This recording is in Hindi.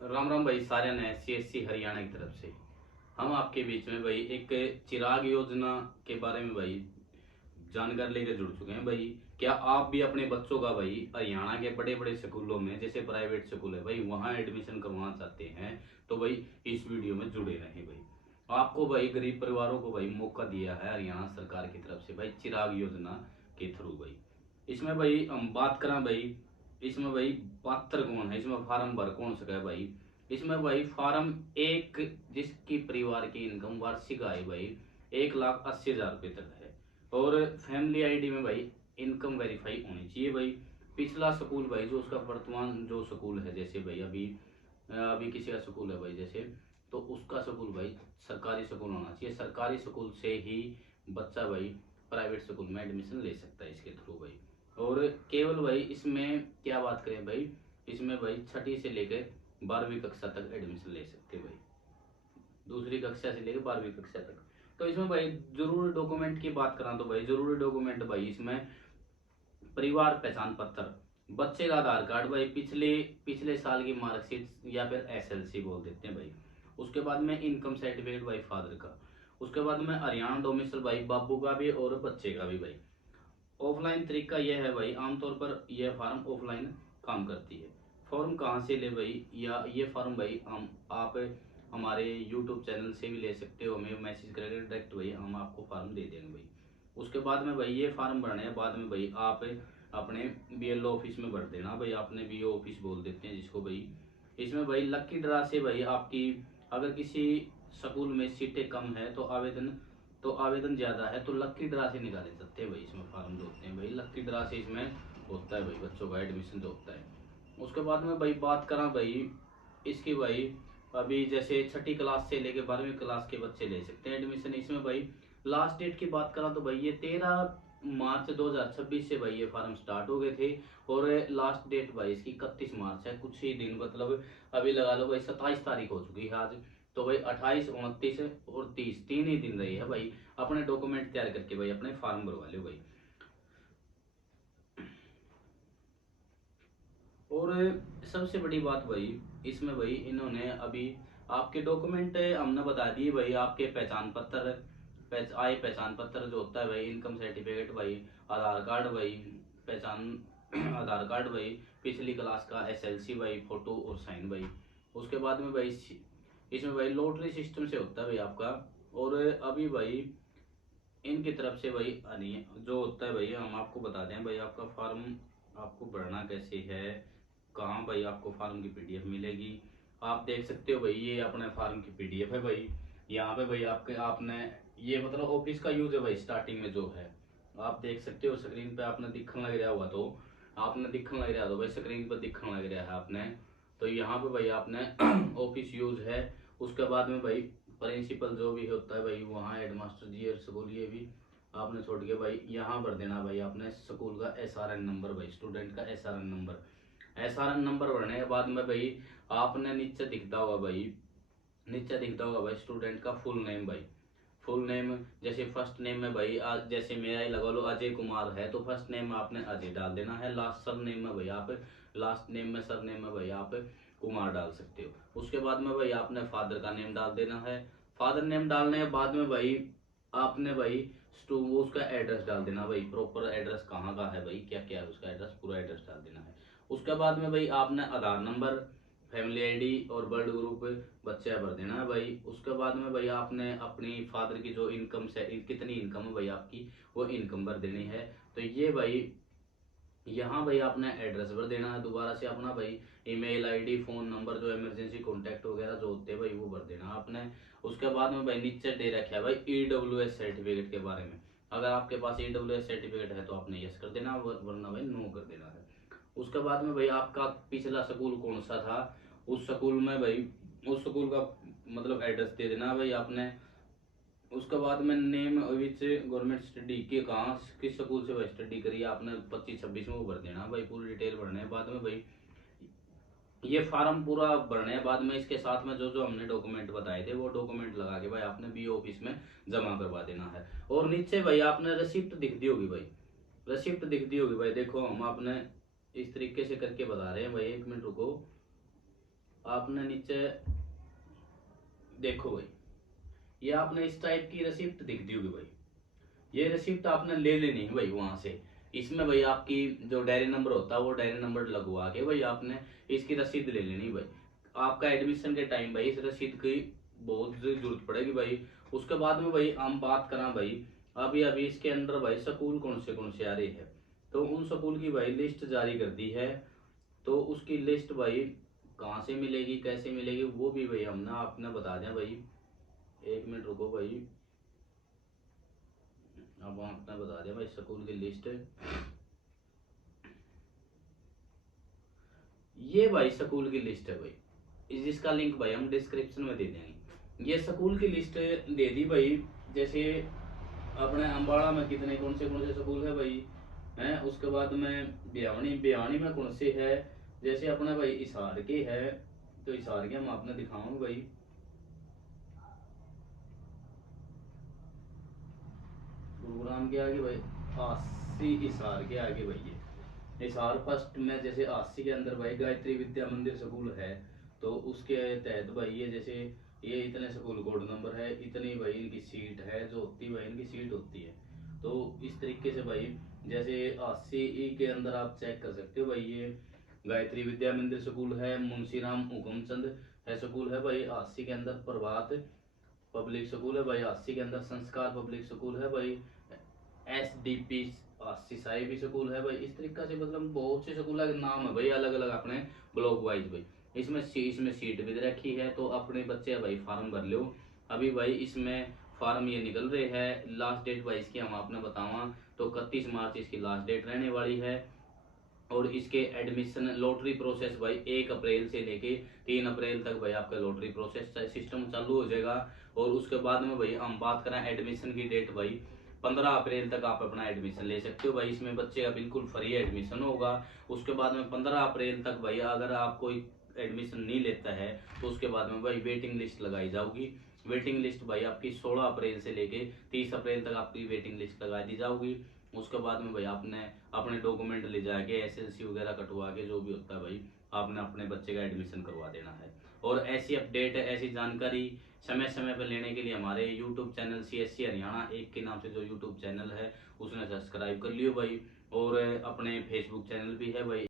राम राम भाई सारे ने CSC हरियाणा की तरफ से हम आपके बीच में भाई एक चिराग योजना के बारे में भाई जानकारी लेकर जुड़ चुके हैं भाई। क्या आप भी अपने बच्चों का भाई हरियाणा के बड़े बड़े स्कूलों में जैसे प्राइवेट स्कूल है भाई वहाँ एडमिशन करवाना चाहते हैं तो भाई इस वीडियो में जुड़े रहें भाई। आपको भाई गरीब परिवारों को भाई मौका दिया है हरियाणा सरकार की तरफ से भाई चिराग योजना के थ्रू भाई। इसमें भाई हम बात करें भाई, इसमें भाई पात्र कौन है, इसमें फार्म भर कौन सका है भाई। इसमें भाई फार्म एक जिसकी परिवार की इनकम वार्षिक आय भाई 1,80,000 रुपये तक है और फैमिली आईडी में भाई इनकम वेरीफाई होनी चाहिए भाई। पिछला स्कूल भाई जो उसका वर्तमान जो स्कूल है, जैसे भाई अभी अभी किसी का स्कूल है भाई जैसे, तो उसका स्कूल भाई सरकारी स्कूल होना चाहिए। सरकारी स्कूल से ही बच्चा भाई प्राइवेट स्कूल में एडमिशन ले सकता है इसके थ्रू भाई। और केवल भाई इसमें क्या बात करें भाई, इसमें भाई छठी से लेकर 12वीं कक्षा तक एडमिशन ले सकते हैं भाई, दूसरी कक्षा से लेकर 12वीं कक्षा तक। तो इसमें भाई जरूरी डॉक्यूमेंट की बात करा तो भाई जरूरी डॉक्यूमेंट भाई इसमें परिवार पहचान पत्र, बच्चे का आधार कार्ड भाई, पिछले पिछले साल की मार्कशीट या फिर SLC बोल देते हैं भाई। उसके बाद में इनकम सर्टिफिकेट भाई फादर का। उसके बाद में हरियाणा डोमिसल भाई बाबू का भी और बच्चे का भी भाई। ऑफलाइन तरीका यह है भाई, आमतौर पर यह फार्म ऑफलाइन काम करती है। फॉर्म कहाँ से ले भाई, या ये फॉर्म भाई हम आप हमारे यूट्यूब चैनल से भी ले सकते हो, हमें मैसेज करेंगे डायरेक्ट भाई हम आपको फॉर्म दे देंगे भाई। उसके बाद में भाई ये फार्म भरने के बाद में भाई आप अपने BLO ऑफिस में भर देना भाई, आपने BO ऑफिस बोल देते हैं जिसको भाई। इसमें भाई लक्की ड्रा से भाई आपकी अगर किसी स्कूल में सीटें कम है तो आवेदन ज्यादा है तो लक्की ड्रा से निकाले जाते हैं भाई। इसमें फार्म जो होते हैं भाई लक्की ड्रा से इसमें होता है भाई, बच्चों का एडमिशन जो होता है। उसके बाद में भाई बात करा भाई इसकी भाई, अभी जैसे छठी क्लास से लेके 12वीं क्लास के बच्चे ले सकते हैं एडमिशन। इसमें भाई लास्ट डेट की बात करा तो भाई ये 13 मार्च 2026 से भाई ये फार्म स्टार्ट हो गए थे और लास्ट डेट भाई इसकी 31 मार्च है, कुछ ही दिन मतलब अभी लगा लो भाई 27 तारीख हो चुकी है आज। तो भाई 28, 29 और 30 तीन ही दिन रही है भाई, अपने डॉक्यूमेंट तैयार करके भाई अपने फार्म भरवा लो भाई। और सबसे बड़ी बात भाई इसमें भाई इन्होंने अभी आपके डॉक्यूमेंट हमने बता दिए भाई, आपके पहचान पत्र आय पहचान पत्र जो होता है भाई, इनकम सर्टिफिकेट भाई, आधार कार्ड भाई, पहचान आधार कार्ड भाई, पिछली क्लास का SLC भाई, फोटो और साइन भाई। उसके बाद में भाई इसमें भाई लॉटरी सिस्टम से होता है भाई आपका। और अभी भाई इनकी तरफ से भाई जो होता है भाई हम आपको बता दें भाई, आपका फार्म आपको भरना कैसे है, कहाँ भाई आपको फार्म की PDF मिलेगी। आप देख सकते हो भाई ये अपने फार्म की PDF है भाई। यहाँ पे भाई आपके आपने ये मतलब ऑफिस का यूज है भाई, स्टार्टिंग में जो है आप देख सकते हो स्क्रीन पे आपने दिखने लग रहा हुआ, तो आपने दिखने लग रहा तो भाई स्क्रीन पर दिखने लग रहा है आपने। तो यहाँ पे भाई आपने ऑफिस यूज है। उसके बाद में भाई प्रिंसिपल जो भी होता है भाई वहाँ हेडमास्टर जी और स्कूल ये भी आपने छोड़ के भाई यहाँ भर देना भाई आपने स्कूल का SRN नंबर भाई, स्टूडेंट का SRN नंबर भरने के बाद में भाई आपने नीचे दिखता होगा भाई स्टूडेंट का फुल नेम भाई। फुल नेम जैसे फर्स्ट नेम में भाई आज जैसे मेरा ही लगा लो अजय कुमार है तो फर्स्ट नेम में आपने अजय डाल देना है। लास्ट सर नेम में भाई आप लास्ट नेम में सर नेम में भाई आप कुमार डाल सकते हो। उसके बाद में भाई आपने फादर का नेम डाल देना है। फादर नेम डालने के बाद में भाई आपने भाई वो उसका एड्रेस डाल देना भाई, प्रॉपर एड्रेस कहाँ का है भाई, क्या क्या है उसका एड्रेस, पूरा एड्रेस डाल देना है। उसके बाद में भाई आपने आधार नंबर, फैमिली आईडी और ब्लड ग्रुप बच्चा भर देना है भाई। उसके बाद में भाई आपने अपनी फादर की जो इनकम से कितनी इनकम है भाई आपकी वो इनकम भर देनी है। तो ये भाई यहाँ भाई आपने एड्रेस भर देना है दोबारा से अपना भाई, ईमेल आईडी फोन नंबर जो इमरजेंसी कॉन्टैक्ट वगैरह जो होते हैं भाई वो भर देना आपने। उसके बाद में भाई नीचे दे रखा है भाई EWS सर्टिफिकेट के बारे में, अगर आपके पास EWS सर्टिफिकेट है तो आपने यस कर देना वरना भाई नो कर देना है। उसके बाद में भाई आपका पिछला स्कूल कौन सा था उस स्कूल में भाई उस स्कूल का मतलब एड्रेस दे देना भाई आपने। उसके बाद में नेम विच गवर्नमेंट स्टडी के कहाँ किस स्कूल से भाई स्टडी करी आपने 25-26 में वो भर देना भाई, पूरी डिटेल भरने के बाद में भाई ये फार्म पूरा भरने के बाद में इसके साथ में जो जो हमने डॉक्यूमेंट बताए थे वो डॉक्यूमेंट लगा के भाई आपने BO ऑफिस में जमा करवा देना है। और नीचे भाई आपने रिसिप्ट दिखती होगी भाई, रिसिप्ट दिखती होगी भाई, देखो हम आपने इस तरीके से करके बता रहे हैं भाई, 1 मिनट रुको। आपने नीचे देखो भाई, ये आपने इस टाइप की रिसिप्ट दिख दी होगी भाई। ये रिसिप्ट आपने ले लेनी है भाई वहां से। इसमें भाई आपकी जो डायरी नंबर होता है वो डायरी नंबर लगवा के भाई आपने इसकी रसीद ले लेनी भाई। आपका एडमिशन के टाइम भाई इस रसीद की बहुत जरूरत पड़ेगी भाई। उसके बाद में भाई हम बात करें भाई, अभी अभी इसके अंदर भाई स्कूल कौन से आ रहे हैं, तो उन स्कूल की भाई लिस्ट जारी कर दी है। तो उसकी लिस्ट भाई कहाँ से मिलेगी कैसे मिलेगी वो भी भाई हमने आपने बता दें भाई। एक मिनट रुको भाई, अब आपने बता दिया भाई स्कूल की लिस्ट। ये भाई स्कूल की लिस्ट है भाई, जिसका लिंक भाई हम डिस्क्रिप्शन में दे देंगे। ये स्कूल की लिस्ट दे दी भाई। जैसे अपने अम्बाड़ा में कितने कौन से स्कूल है भाई हैं, उसके बाद में भिवानी भिवानी में कौन से है, जैसे अपना भाई हिसार के है, तो हिसार के हम आपने दिखाऊंगे भाई। गुरुग्राम के आगे भाई अस्सी, हिसार के आगे भाई ये हिसार फर्स्ट में जैसे अस्सी के अंदर भाई गायत्री विद्या मंदिर स्कूल है। तो उसके तहत भाई ये जैसे ये इतने स्कूल कोड नंबर है, इतनी भाई इनकी सीट है, जो होती भाई इनकी सीट होती है। तो इस तरीके से भाई जैसे अस्सी ई के अंदर आप चेक कर सकते हो भाई। ये गायत्री विद्या मंदिर स्कूल है, मुंशीराम हुकुमचंद है स्कूल है भाई अस्सी के अंदर, प्रभात पब्लिक स्कूल है भाई अस्सी के अंदर, संस्कार पब्लिक स्कूल है भाई, SDP अस्सी साई भी स्कूल है भाई। इस तरीका से मतलब बहुत से स्कूल के नाम है भाई अलग अलग अपने ब्लॉक वाइज भाई। इसमें सीट भी दे रखी है, तो अपने बच्चे भाई फार्म भर लो। अभी भाई इसमें फार्म ये निकल रहे हैं। लास्ट डेट भाई इसकी हम आपने बतावा तो 31 मार्च इसकी लास्ट डेट रहने वाली है। और इसके एडमिशन लॉटरी प्रोसेस भाई 1 अप्रैल से लेके 3 अप्रैल तक भाई आपका लॉटरी प्रोसेस सिस्टम चालू हो जाएगा। और उसके बाद में भाई हम बात करें एडमिशन की डेट भाई 15 अप्रैल तक आप अपना एडमिशन ले सकते हो भाई। इसमें बच्चे का बिल्कुल फ्री एडमिशन होगा। उसके बाद में 15 अप्रैल तक भाई अगर आप कोई एडमिशन नहीं लेता है तो उसके बाद में भाई वेटिंग लिस्ट लगाई जाऊगी। वेटिंग लिस्ट भाई आपकी 16 अप्रैल से लेके 30 अप्रैल तक आपकी वेटिंग लिस्ट लगा दी जाऊगी। उसके बाद में भाई आपने अपने डॉक्यूमेंट ले जाके SLC वगैरह कटवा के जो भी होता है भाई आपने अपने बच्चे का एडमिशन करवा देना है। और ऐसी अपडेट ऐसी जानकारी समय समय पर लेने के लिए हमारे यूट्यूब चैनल CSC हरियाणा 1 के नाम से जो यूट्यूब चैनल है उसने सब्सक्राइब कर लियो भाई। और अपने फेसबुक चैनल भी है भाई।